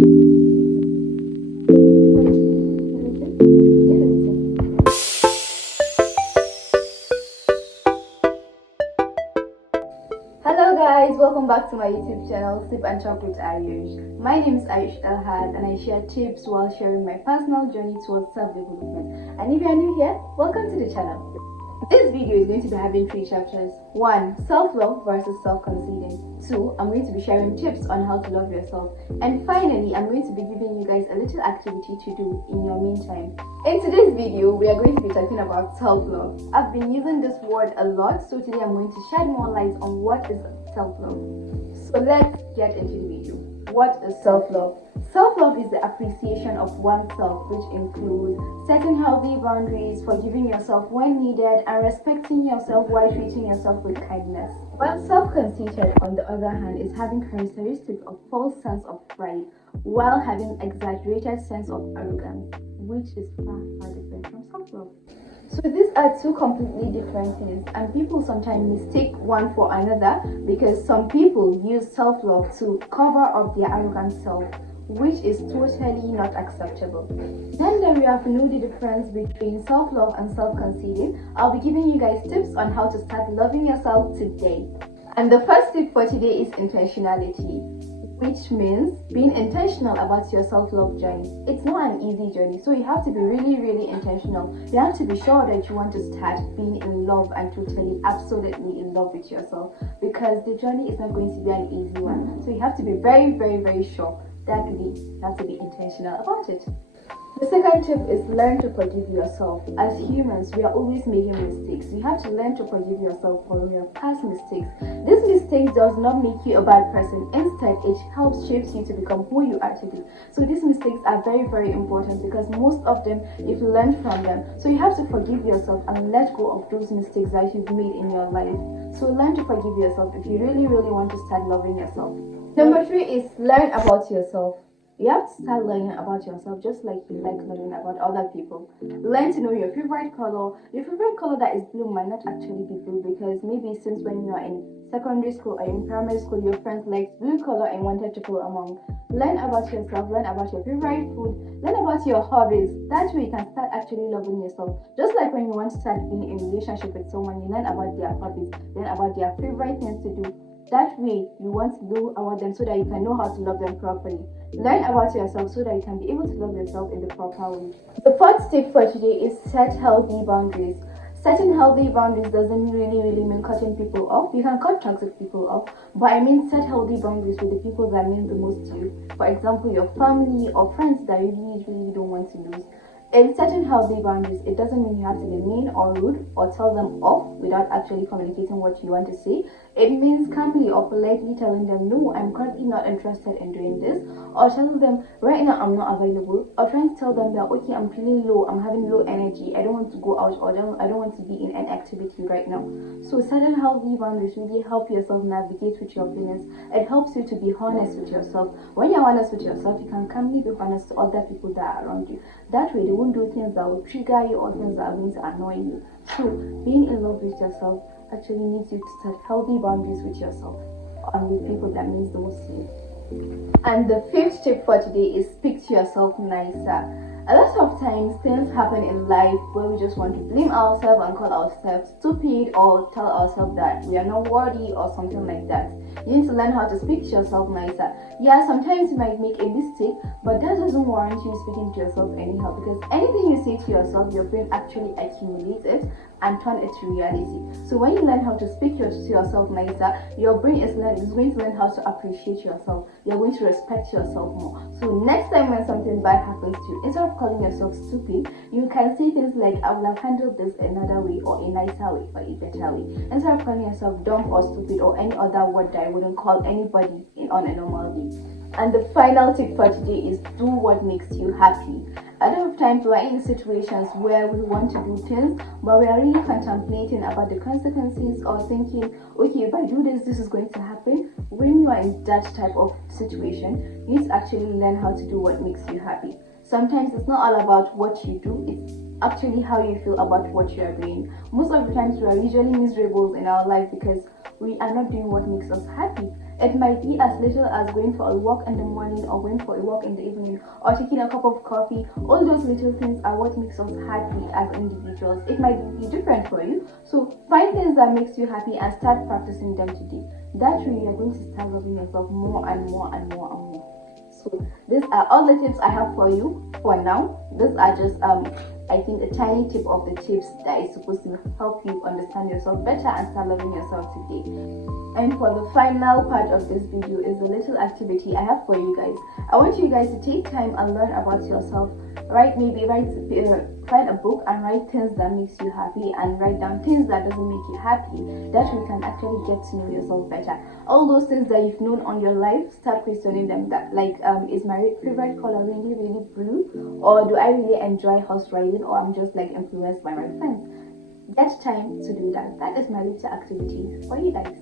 Hello guys, welcome back to my YouTube channel, Sip and Talk with Ayush. My name is Ayush and I share tips while sharing my personal journey towards self-development. And if you are new here, welcome to the channel. This video is going to be having 3 chapters. 1. Self-love versus self-conceiting. 2. I'm going to be sharing tips on how to love yourself. And finally, I'm going to be giving you guys a little activity to do in your meantime. In today's video, we are going to be talking about self-love. I've been using this word a lot, so today I'm going to shed more light on what is self-love. So let's get into the video. What is self-love? Self-love is the appreciation of oneself, which includes setting healthy boundaries, forgiving yourself when needed, and respecting yourself while treating yourself with kindness. While self-conceited, on the other hand, is having characteristics of false sense of pride, while having exaggerated sense of arrogance, which is far different from self-love. So these are 2 completely different things, and people sometimes mistake one for another because some people use self-love to cover up their arrogant self, which is totally not acceptable. Then we have to know the difference between self-love and self-conceiting. I'll be giving you guys tips on how to start loving yourself today. And the first tip for today is intentionality, which means being intentional about your self-love journey. It's not an easy journey, so you have to be really intentional. You have to be sure that you want to start being in love and totally, absolutely in love with yourself, because the journey is not going to be an easy one. So you have to be very sure. That way, you have to be intentional about it. The second tip is learn to forgive yourself. As humans, we are always making mistakes. You have to learn to forgive yourself for your past mistakes. This mistake does not make you a bad person. Instead, it helps shapes you to become who you are today. So these mistakes are very important because most of them, you've learned from them. So you have to forgive yourself and let go of those mistakes that you've made in your life. So learn to forgive yourself if you really want to start loving yourself. Number 3 is learn about yourself. You have to start learning about yourself just like you like learning about other people. Learn to know your favorite color. Your favorite color that is blue might not actually be blue, because maybe since when you are in secondary school or in primary school, your friends liked blue color and wanted to go among. Learn about yourself, learn about your favorite food, learn about your hobbies. That way you can start actually loving yourself. Just like when you want to start being in a relationship with someone, you learn about their hobbies, learn about their favorite things to do. That way, you want to know about them so that you can know how to love them properly. Learn about yourself so that you can be able to love yourself in the proper way. The 4th tip for today is set healthy boundaries. Setting healthy boundaries doesn't really mean cutting people off. You can cut toxic people off, but I mean set healthy boundaries with the people that mean the most to you. For example, your family or friends that you really don't want to lose. In setting healthy boundaries, it doesn't mean you have to be mean or rude or tell them off without actually communicating what you want to say. It means calmly or politely telling them, no, I'm currently not interested in doing this, or telling them, right now I'm not available, or trying to tell them that, okay, I'm feeling low, I'm having low energy, I don't want to go out, or I don't want to be in an activity right now. So setting healthy boundaries really help yourself navigate with your feelings. It helps you to be honest with yourself. When you're honest with yourself, you can calmly be honest to other people that are around you. That way, they won't do things that will trigger you or things that are going to annoy you. So, being in love with yourself actually needs you to set healthy boundaries with yourself and with people that means the most to you. And the 5th tip for today is speak to yourself nicer. A lot of times, things happen in life where we just want to blame ourselves and call ourselves stupid or tell ourselves that we are not worthy or something like that. You need to learn how to speak to yourself nicer. Yeah, sometimes you might make a mistake, but that doesn't warrant you speaking to yourself anyhow, because anything you say to yourself, your brain actually accumulates it and turn it to reality. So when you learn how to speak to yourself nicer, your brain is going to learn how to appreciate yourself. You're going to respect yourself more. So next time when something bad happens to you, instead of calling yourself stupid, you can say things like, I will have handled this another way, or a nicer way, or a better way. Instead of calling yourself dumb or stupid or any other word that I wouldn't call anybody on a normal day. And the final tip for today is do what makes you happy. A lot of times we are in situations where we want to do things, but we are really contemplating about the consequences or thinking, okay, if I do this, this is going to happen. When you are in that type of situation, you need to actually learn how to do what makes you happy. Sometimes it's not all about what you do, it's actually how you feel about what you are doing. Most of the times we are usually miserable in our life because we are not doing what makes us happy. It might be as little as going for a walk in the morning or going for a walk in the evening or taking a cup of coffee. All those little things are what makes us happy as individuals. It might be different for you. So find things that makes you happy and start practicing them today. That way you're going to start loving yourself more and more and more and more. So these are all the tips I have for you for now. These are just I think a tiny tip of the tips that is supposed to help you understand yourself better and start loving yourself today. And for the final part of this video is a little activity I have for you guys. I want you guys to take time and learn about yourself. Find a book and write things that makes you happy, and write down things that doesn't make you happy. That we can actually get to know yourself better. All those things that you've known on your life, start questioning them. That is my favorite color really blue, or do I really enjoy horse riding, or I'm just influenced by my friends? Get time to do that. That is my little activity for you guys.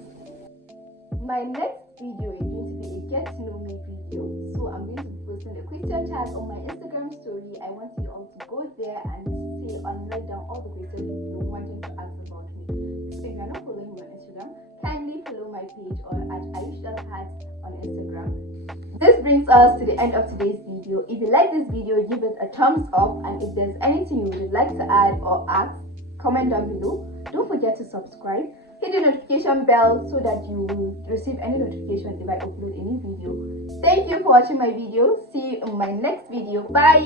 My next video is going to be a get to know me video. So I'm going to be posting a question tag on my Instagram story. I want you all to go there and say and write down all the questions you're wanting to ask about me. So if you're not following me on Instagram, kindly follow my page or at Ayush on Instagram. This brings us to the end of today's video. If you like this video, give it a thumbs up, and if there's anything you would like to add or ask, comment down below. Don't forget to subscribe. Hit the notification bell so that you will receive any notification if I upload any video. Thank you for watching my video. See you in my next video. Bye.